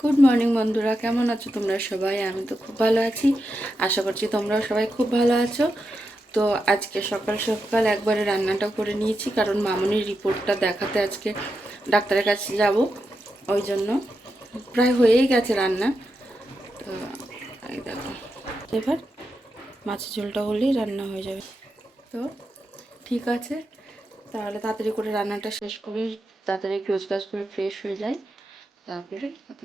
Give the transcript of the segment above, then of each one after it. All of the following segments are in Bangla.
গুড মর্নিং বন্ধুরা। কেমন আছো তোমরা সবাই? আমি তো খুব ভালো আছি। আশা করছি তোমরাও সবাই খুব ভালো আছো। তো আজকে সকাল সকাল একবারে রান্নাটা করে নিয়েছি, কারণ মামনির রিপোর্টটা দেখাতে আজকে ডাক্তারের কাছে যাব। ওই জন্য প্রায় হয়েই গেছে রান্না। তো দেখো। এবার মাছের ঝোলটা হলেই রান্না হয়ে যাবে। তো ঠিক আছে। তাহলে তাড়াতাড়ি করে রান্নাটা শেষ করে। তাড়াতাড়ি কাজ করে ফ্রেশ হয়ে যায় তারপরে কথা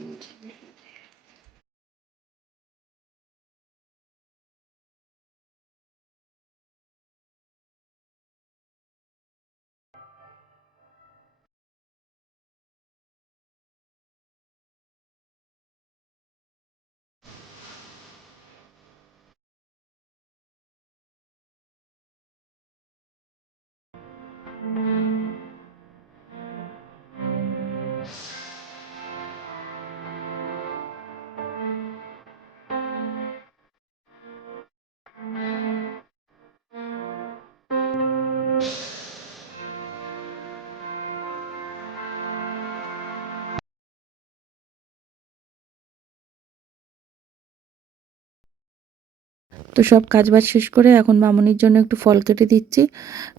তো সব কাজবাজ শেষ করে এখন মামনির জন্য একটু ফল কেটে দিচ্ছি।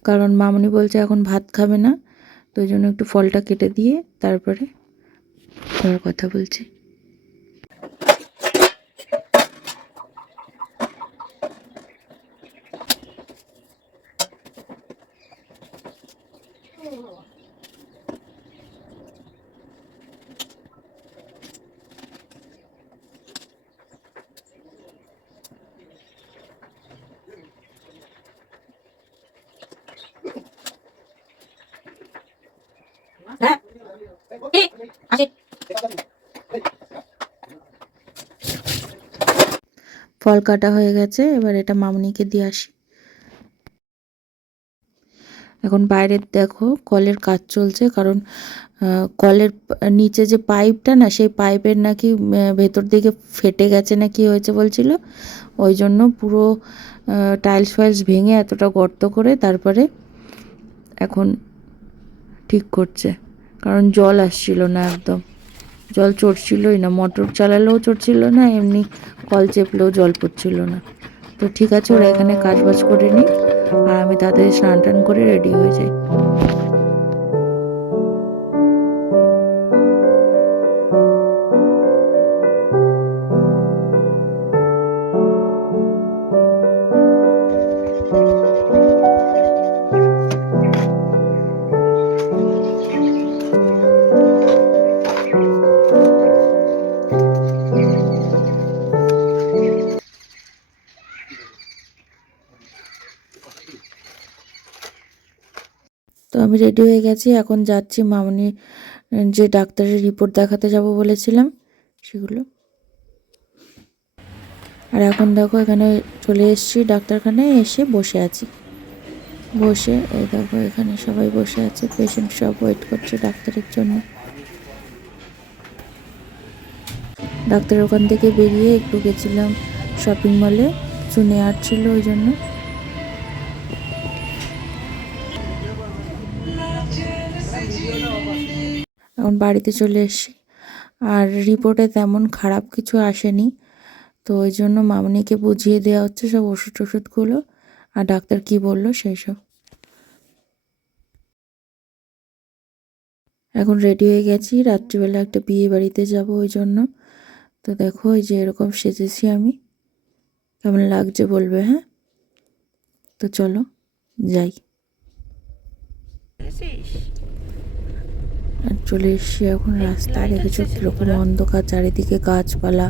কারণ মামনি বলছে এখন ভাত খাবে না, তো ওই জন্য একটু ফলটা কেটে দিয়ে তারপরে কথা বলছি। ফল কাটা হয়ে গেছে, এবার এটা মামনিকে দিয়ে আসি। এখন বাইরের দেখো কলের কাজ চলছে, কারণ কলের নিচে যে পাইপটা না, সেই পাইপের নাকি ভেতর দিকে ফেটে গেছে না কি হয়েছে বলছিল? ওই জন্য পুরো টাইলস ফাইলস ভেঙে এতটা গর্ত করে তারপরে এখন ঠিক করছে, কারণ জল আসছিল না একদম। জল চড়ছিলই না, মোটর চালালেও চড়ছিল না, এমনি কল চেপলেও জল পড়ছিল না। তো ঠিক আছে, ওরা এখানে কাজ বাজ করে নিই আর আমি তাদের স্নান টান করে রেডি হয়ে যাই। আমি রেডি হয়ে গেছি। এখন যাচ্ছি মামনি, যে ডাক্তারের রিপোর্ট দেখাতে যাব বলেছিলাম, সেগুলো। আর এখন দেখো, এখানে চলে এসেছি ডাক্তারখানায়, এসে বসে আছি। বসে, এই দেখো, এখানে সবাই বসে আছে। পেশেন্ট সব ওয়েট করছে ডাক্তারের জন্য। ডাক্তার ওখান থেকে বেরিয়ে একটু গেছিলাম শপিং মলে কিছু নেওয়ার ছিল ওই জন্য। এখন বাড়িতে চলে এসেছি। আর রিপোর্টে তেমন খারাপ কিছু আসেনি। তো ওই জন্য মামনিকে বুঝিয়ে দেওয়া হচ্ছে সব ওষুধ টষুধগুলো আর ডাক্তার কি বলল সেই সব। এখন রেডি হয়ে গেছি। রাত্রিবেলা একটা বিয়ে বাড়িতে যাব ওই জন্য। তো দেখো ওই যে এরকম সেজেছি আমি। কেমন লাগছে বলবে হ্যাঁ? তো চলো, যাই। আর চলে এসছি এখন রাস্তায়। দেখেছ কীরকম অন্ধকার চারিদিকে গাছপালা।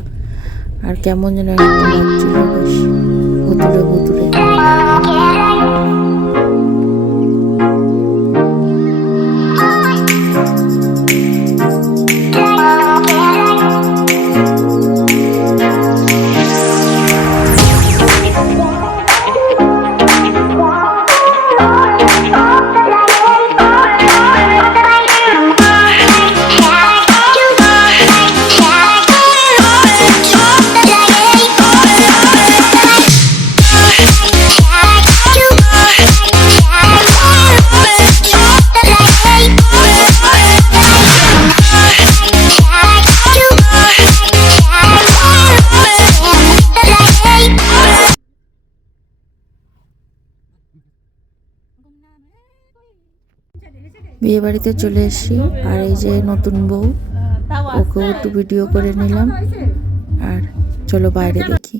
আর কেমন যেন একটা লাগছিল বেশ ভুতুরে ভুতুরে বিয়ে বাড়িতে চলে এসেছি। আর এই যে নতুন বউ, ওকেও একটু ভিডিও করে নিলাম। আর চলো বাইরে দেখি।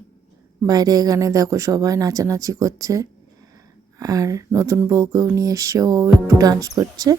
বাইরে এখানে দেখো সবাই নাচানাচি করছে। আর নতুন বউকেও নিয়ে এসছে, ও একটু ডান্স করছে।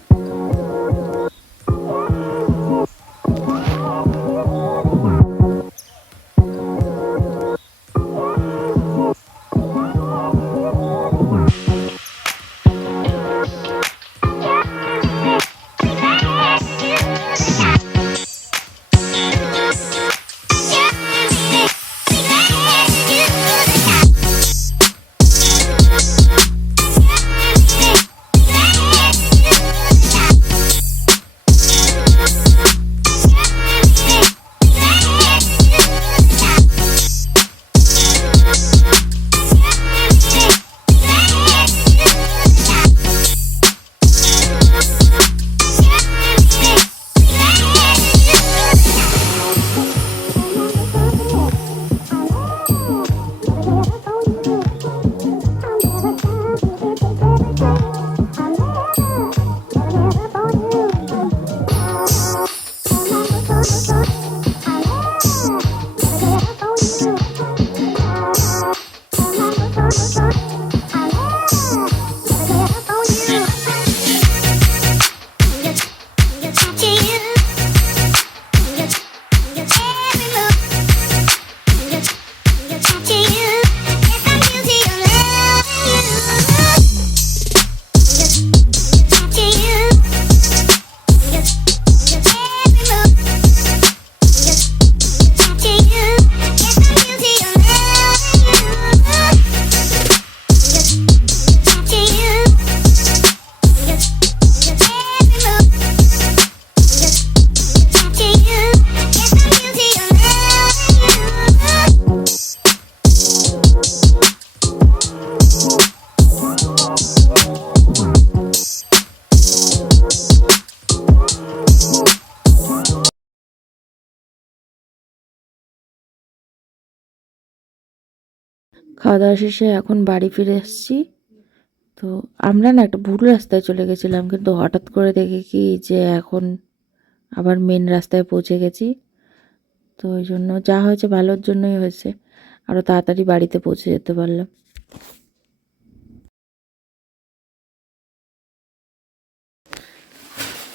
খাওয়া দাওয়া শেষে এখন বাড়ি ফিরে এসেছি। তো আমরা না একটা ভুল রাস্তায় চলে গেছিলাম, কিন্তু হঠাৎ করে দেখে কি যে এখন আবার মেন রাস্তায় পৌঁছে গেছি। তো ওই জন্য যা হয়েছে ভালোর জন্যই হয়েছে। আরও তাড়াতাড়ি বাড়িতে পৌঁছে যেতে পারলাম।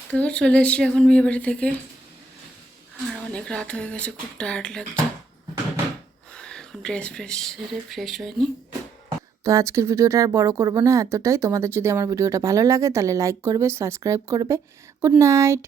তো চলে এসেছি এখন বিয়ে বাড়ি থেকে। আর অনেক রাত হয়ে গেছে, খুব টায়ার্ড লাগছে। ড্রেস ফ্রেশ সেরে ফ্রেশ হয়নি। তো আজকের ভিডিওটা আর বড় করব না এতটাই। তোমাদের যদি আমার ভিডিওটা ভালো লাগে, তাহলে লাইক করবে সাবস্ক্রাইব করবে। Good night